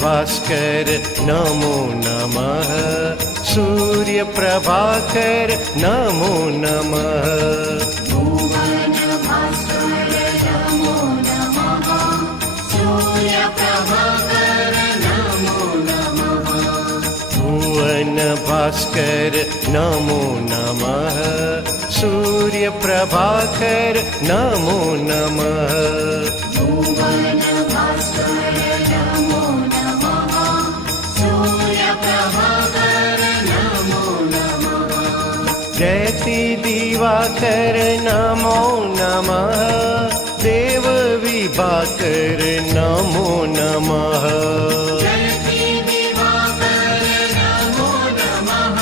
भास्कर नमो नमः। सूर्यप्रभाकर नमो नमः। भुवन भास्कर नमो नमः। सूर्यप्रभाकर नमो नमः। भुवन भास्कर नमो नमः। सूर्यप्रभाकर नमो नमः। भुवन भास्कर नमो नमः। सूर्यप्रभाकर नमो नमः। जयति दिवाकर नमो नमः। देव विभाकर नमो नमः। जयति दिवाकर नमो नमः।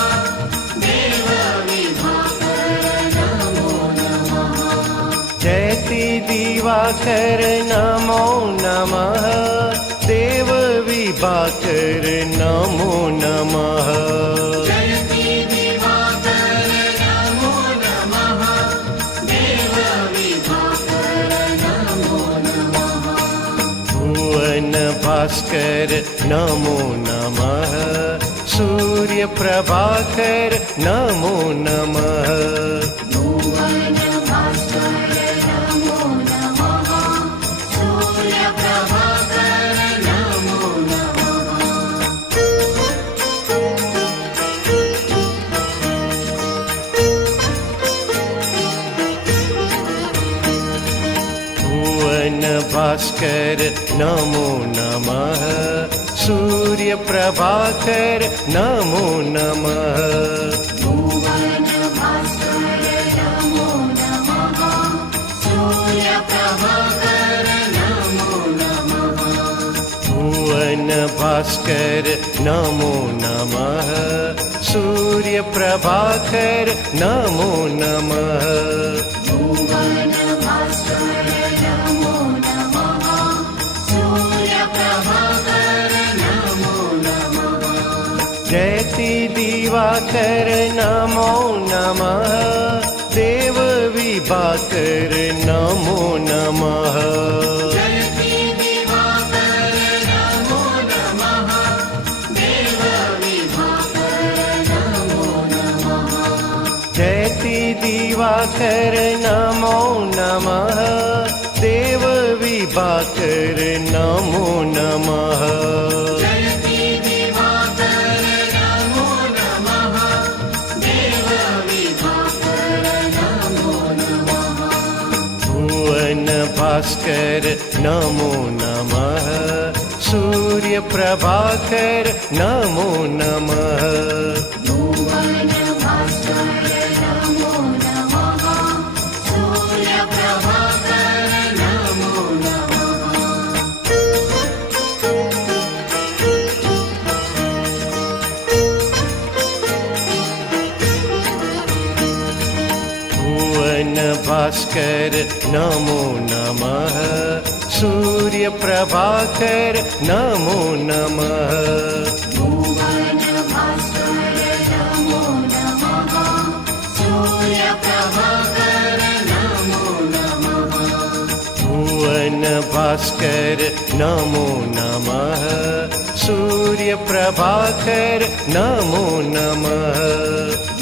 देव विभाकर नमो नमः। जयति दिवाकर नमो नमः। देव विभाकर नमो नमः। जयति दिवाकर नमो नमः। देव विभाकर नमो नमः। भुवन भास्कर नमो नमः। सूर्यप्रभाकर नमो नमः। भुवन भास्कर नमो नमः। सूर्यप्रभाकर नमो नमः। भुवन भास्कर नमो नमः। सूर्यप्रभाकर नमो नमः। भुवन भास्कर नमो नमः। सूर्यप्रभाकर नमो नमः। भुवन भास्कर नमो नमः। सूर्यप्रभाकर नमो नमः। भुवन भास्कर नमो नमः। सूर्यप्रभाकर नमो नमः। जयति दिवाकर नमो नमः। देव विभाकर नमो नमः। जयति दिवाकर नमो नमः। देव विभाकर नमो नमः। जयति दिवाकर नमो नमः। देव विभाकर नमो नमः। जयति दिवाकर नमो नमः। देव विभाकर नमो नमः। भुवन भास्कर नमो नमः। सूर्यप्रभाकर नमो नमः। भुवन भास्कर नमो नमः। सूर्यप्रभाकर नमो नमः। भुवन भास्कर नमो नमः। सूर्यप्रभाकर नमो नमः। भुवन भास्कर नमो नमः। सूर्यप्रभाकर नमो नमः। भुवन भास्कर नमो नमः। सूर्यप्रभाकर नमो नमः।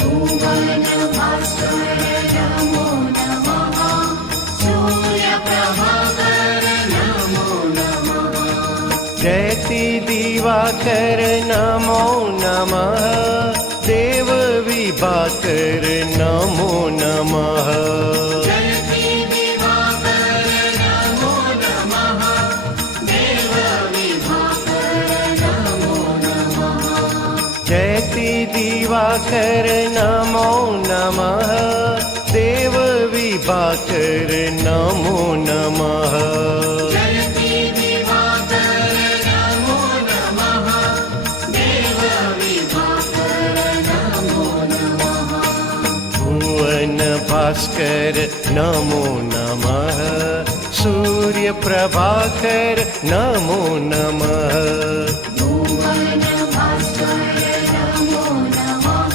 भुवन भास्कर नमो नमः। सूर्यप्रभाकर नमो नमः। जयति दिवाकर नमो नमः। देव विभाकर नमो नमः। जयति दिवाकर नमो नमः। देव विभाकर नमो नमः। जयति दिवाकर नमो नमः। देव विभाकर नमो नमः। जयति दिवाकर नमो नमः। देव विभाकर नमो नमः। भुवन भास्कर नमो नमः। सूर्यप्रभाकर नमो नमः। भुवन भास्कर नमो नमः।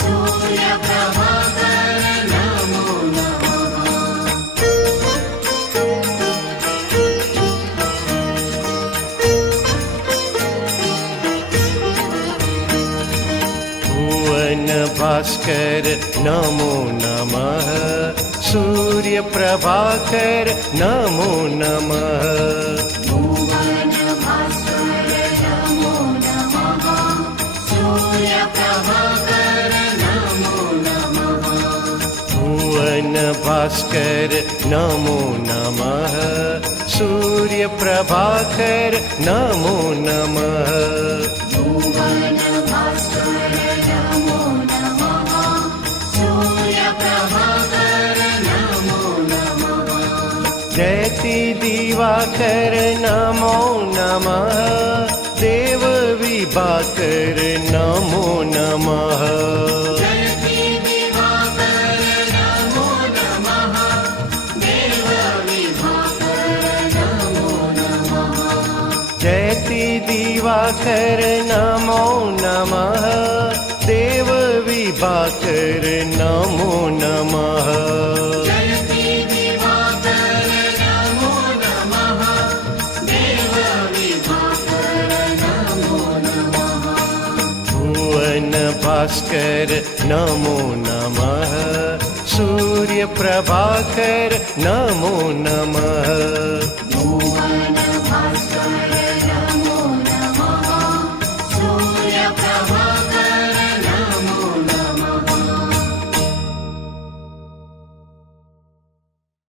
सूर्यप्रभाकर नमो नमः। भुवन भास्कर नमो नमः सूर्य प्रभाकर नमो नमः भुवन भास्कर नमो नमः सूर्य प्रभाकर नमो नमः भुवन भास्कर नमो नमः सूर्य प्रभाकर नमो नमः भुवन भास्कर नमो नमः सूर्य प्रभाकर नमो नमः जयति दिवाकर नमो नमः देव विभाकर नमो नमः जयति दिवाकर नमो नमः देव विभाकर नमो नमः जयति दिवाकर नमो नमः देव विभाकर नमो नमः जयति दिवाकर नमो नमः देव विभाकर नमो नमः भुवन भास्कर नमो नमः सूर्य प्रभाकर नमो नमः